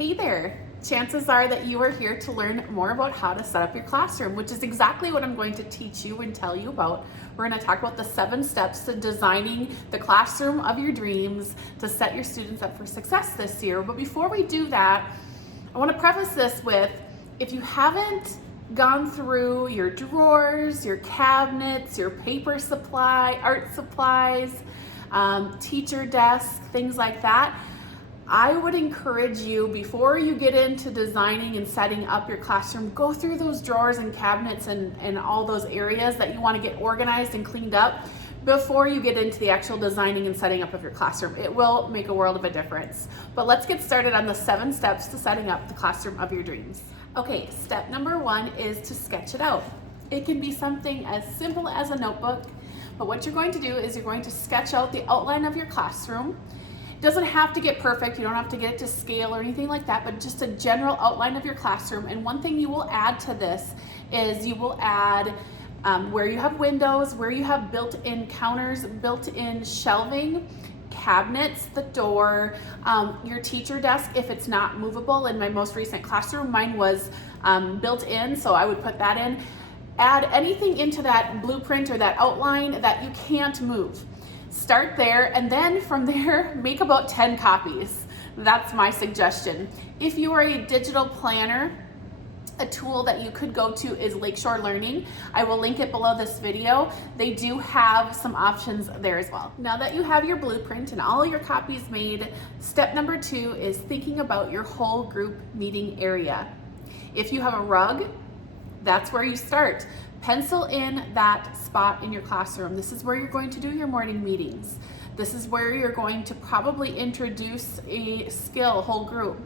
Hey there! Chances are that you are here to learn more about how to set up your classroom, which is exactly what I'm going to teach you and tell you about. We're going to talk about the 7 steps to designing the classroom of your dreams to set your students up for success this year. But before we do that, I want to preface this with, if you haven't gone through your drawers, your cabinets, your paper supply, art supplies, teacher desk, things like that, I would encourage you, before you get into designing and setting up your classroom, go through those drawers and cabinets and all those areas that you want to get organized and cleaned up before you get into the actual designing and setting up of your classroom. It will make a world of a difference. But let's get started on the 7 steps to setting up the classroom of your dreams. Okay, step number 1 is to sketch it out. It can be something as simple as a notebook, but what you're going to do is you're going to sketch out the outline of your classroom. It doesn't have to get perfect, you don't have to get it to scale or anything like that, but just a general outline of your classroom. And one thing you will add to this is you will add where you have windows, where you have built-in counters, built-in shelving, cabinets, the door, your teacher desk if it's not movable. In my most recent classroom, mine was built in, so I would put that in. Add anything into that blueprint or that outline that you can't move. Start there, and then from there, make about 10 copies. That's my suggestion. If you are a digital planner, a tool that you could go to is Lakeshore Learning. I will link it below this video. They do have some options there as well. Now that you have your blueprint and all your copies made, step number 2 is thinking about your whole group meeting area. If you have a rug, that's where you start. Pencil in that spot in your classroom. This is where you're going to do your morning meetings. This is where you're going to probably introduce a skill, whole group.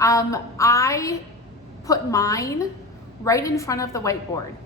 I put mine right in front of the whiteboard.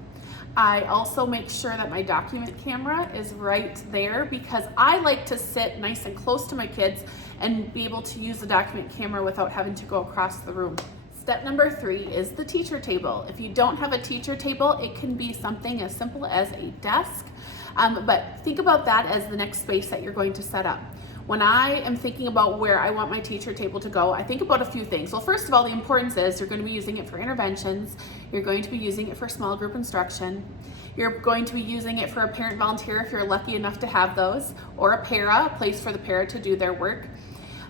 I also make sure that my document camera is right there because I like to sit nice and close to my kids and be able to use the document camera without having to go across the room. Step number 3 is the teacher table. If you don't have a teacher table, it can be something as simple as a desk, but think about that as the next space that you're going to set up. When I am thinking about where I want my teacher table to go, I think about a few things. Well, first of all, the importance is you're going to be using it for interventions, you're going to be using it for small group instruction, you're going to be using it for a parent volunteer if you're lucky enough to have those, or a para, a place for the para to do their work.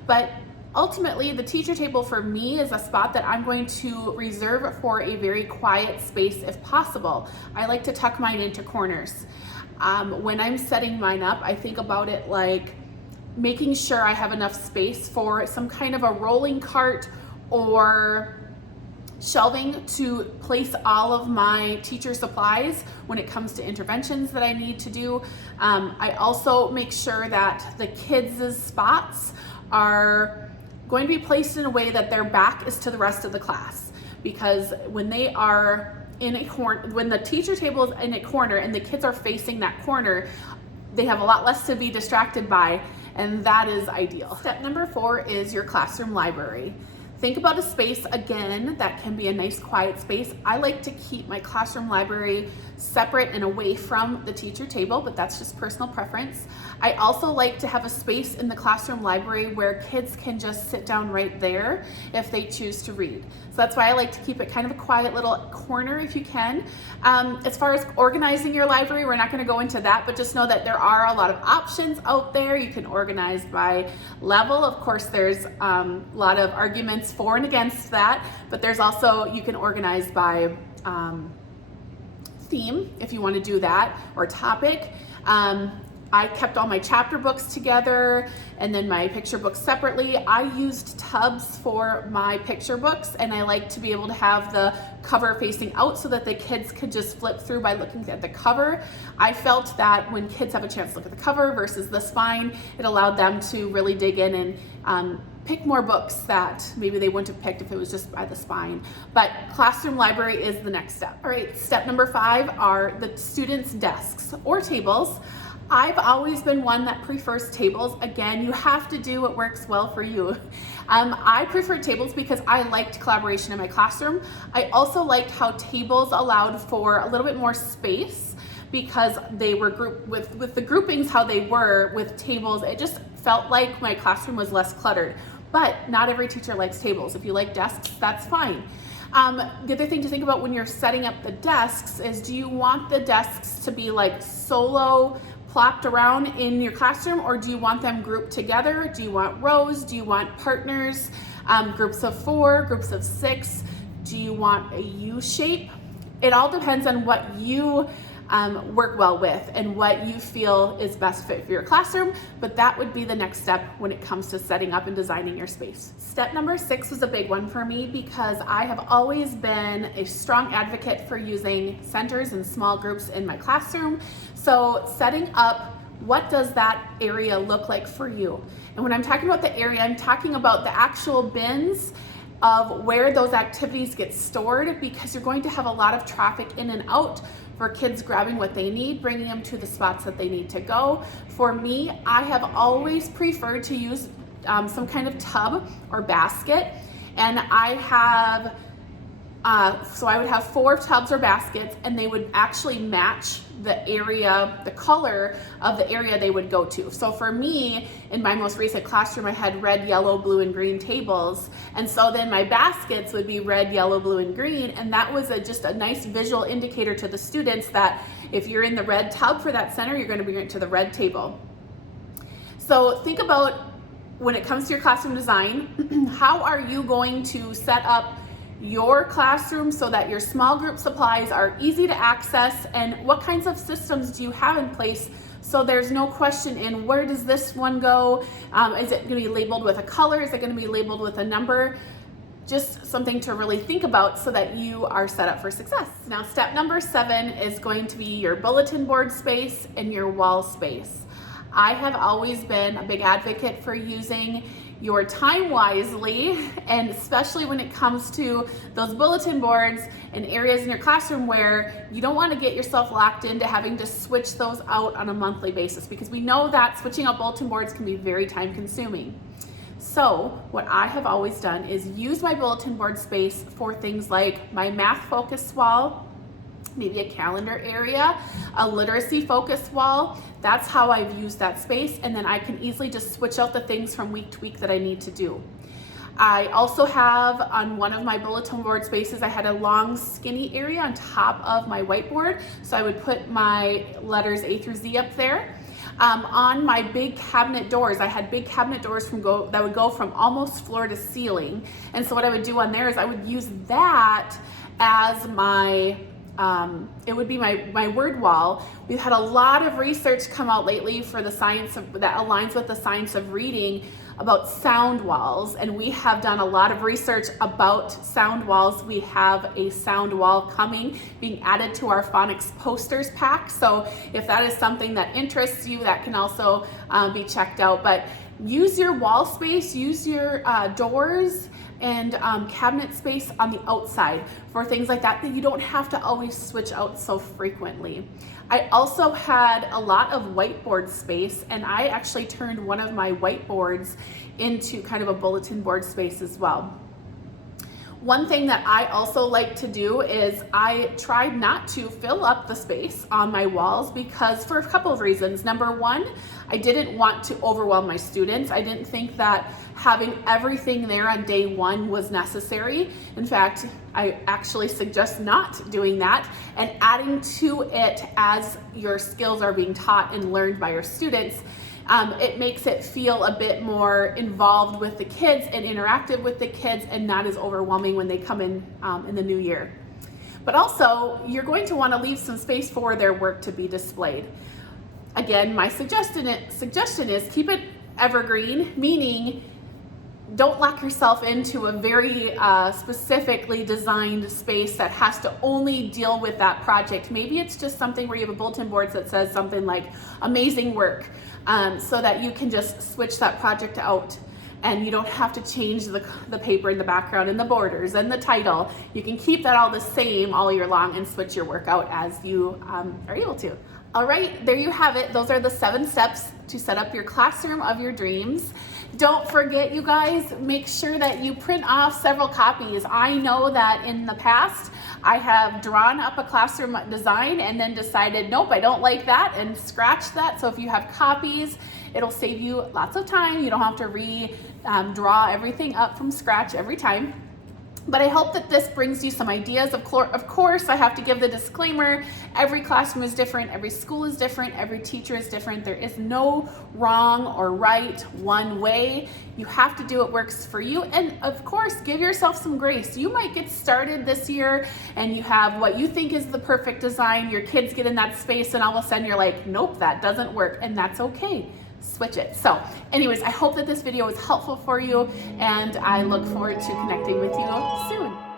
But ultimately, the teacher table for me is a spot that I'm going to reserve for a very quiet space if possible. I like to tuck mine into corners. When I'm setting mine up, I think about it like making sure I have enough space for some kind of a rolling cart or shelving to place all of my teacher supplies when it comes to interventions that I need to do. I also make sure that the kids' spots are going to be placed in a way that their back is to the rest of the class, because when they are in a corner, when the teacher table is in a corner and the kids are facing that corner, they have a lot less to be distracted by, and that is ideal. Step number 4 is your classroom library. Think about a space, again, that can be a nice quiet space. I like to keep my classroom library separate and away from the teacher table, but that's just personal preference. I also like to have a space in the classroom library where kids can just sit down right there if they choose to read. So that's why I like to keep it kind of a quiet little corner if you can. As far as organizing your library, we're not going to go into that, but just know that there are a lot of options out there. You can organize by level. Of course, there's a lot of arguments for and against that, but there's also, you can organize by theme if you want to do that, or topic. I kept all my chapter books together and then my picture books separately. I used tubs for my picture books, and I like to be able to have the cover facing out so that the kids could just flip through by looking at the cover. I felt that when kids have a chance to look at the cover versus the spine, it allowed them to really dig in and pick more books that maybe they wouldn't have picked if it was just by the spine. But classroom library is the next step. All right, step number 5 are the students' desks or tables. I've always been one that prefers tables. Again, you have to do what works well for you. I prefer tables because I liked collaboration in my classroom. I also liked how tables allowed for a little bit more space because they were grouped with the groupings how they were with tables. It just felt like my classroom was less cluttered. But not every teacher likes tables. If you like desks, that's fine. The other thing to think about when you're setting up the desks is, do you want the desks to be like solo plopped around in your classroom, or do you want them grouped together? Do you want rows? Do you want partners, groups of 4, groups of 6? Do you want a U shape? It all depends on what you work well with and what you feel is best fit for your classroom, but that would be the next step when it comes to setting up and designing your space. Step number 6 was a big one for me because I have always been a strong advocate for using centers and small groups in my classroom. So setting up, what does that area look like for you? And when I'm talking about the area, I'm talking about the actual bins of where those activities get stored, because you're going to have a lot of traffic in and out for kids grabbing what they need, bringing them to the spots that they need to go. For me, I have always preferred to use some kind of tub or basket, and I have, so I would have 4 tubs or baskets, and they would actually match the area, the color of the area they would go to. So for me, in my most recent classroom, I had red, yellow, blue, and green tables. And so then my baskets would be red, yellow, blue, and green. And that was just a nice visual indicator to the students that if you're in the red tub for that center, you're going to bring it to the red table. So think about, when it comes to your classroom design, how are you going to set up your classroom so that your small group supplies are easy to access, and what kinds of systems do you have in place so there's no question in where does this one go? Is it going to be labeled with a color? Is it going to be labeled with a number? Just something to really think about so that you are set up for success. Now, step number 7 is going to be your bulletin board space and your wall space. I have always been a big advocate for using your time wisely, and especially when it comes to those bulletin boards and areas in your classroom where you don't want to get yourself locked into having to switch those out on a monthly basis, because we know that switching out bulletin boards can be very time consuming. So what I have always done is use my bulletin board space for things like my math focus wall, maybe a calendar area, a literacy focus wall. That's how I've used that space, and then I can easily just switch out the things from week to week that I need to do. I also have, on one of my bulletin board spaces, I had a long skinny area on top of my whiteboard, so I would put my letters A through Z up there. On my big cabinet doors, I had big cabinet doors that would go from almost floor to ceiling, and so what I would do on there is I would use that as my it would be my word wall. We've had a lot of research come out lately for the science of, that aligns with the science of reading, about sound walls, and we have done a lot of research about sound walls. We have a sound wall coming, being added to our phonics posters pack. So if that is something that interests you, that can also be checked out. But use your wall space, use your doors and cabinet space on the outside for things like that you don't have to always switch out so frequently. I also had a lot of whiteboard space, and I actually turned one of my whiteboards into kind of a bulletin board space as well. One thing that I also like to do is I tried not to fill up the space on my walls, because for a couple of reasons. Number one, I didn't want to overwhelm my students. I didn't think that having everything there on day one was necessary. In fact, I actually suggest not doing that and adding to it as your skills are being taught and learned by your students. It makes it feel a bit more involved with the kids and interactive with the kids, and not as overwhelming when they come in the new year. But also, you're going to want to leave some space for their work to be displayed. Again, my suggestion is keep it evergreen, meaning don't lock yourself into a very specifically designed space that has to only deal with that project. Maybe it's just something where you have a bulletin board that says something like amazing work, so that you can just switch that project out and you don't have to change the paper in the background and the borders and the title. You can keep that all the same all year long and switch your work out as you are able to. All right, there you have it. Those are the 7 steps to set up your classroom of your dreams. Don't forget, you guys, make sure that you print off several copies. I know that in the past, I have drawn up a classroom design and then decided, nope, I don't like that, and scratched that. So if you have copies, It'll save you lots of time. You don't have to draw everything up from scratch every time. But I hope that this brings you some ideas. Of course, I have to give the disclaimer, every classroom is different, every school is different, every teacher is different. There is no wrong or right one way. You have to do what works for you. And of course, give yourself some grace. You might get started this year and you have what you think is the perfect design. Your kids get in that space and all of a sudden you're like, nope, that doesn't work. And that's okay. Switch it. So anyways, I hope that this video was helpful for you and I look forward to connecting with you soon.